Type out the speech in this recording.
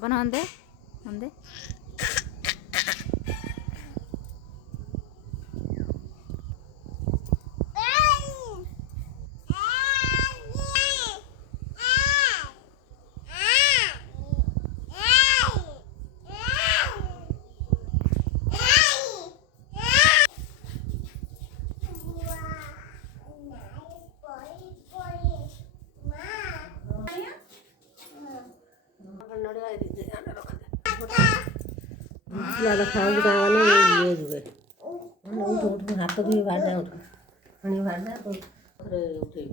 아빠는 안 돼? 안 돼? लाला खाऊ गावाने ये जुए उठ उठ हाथ भी बांधा उठ पानी बांधा तो अरे उठे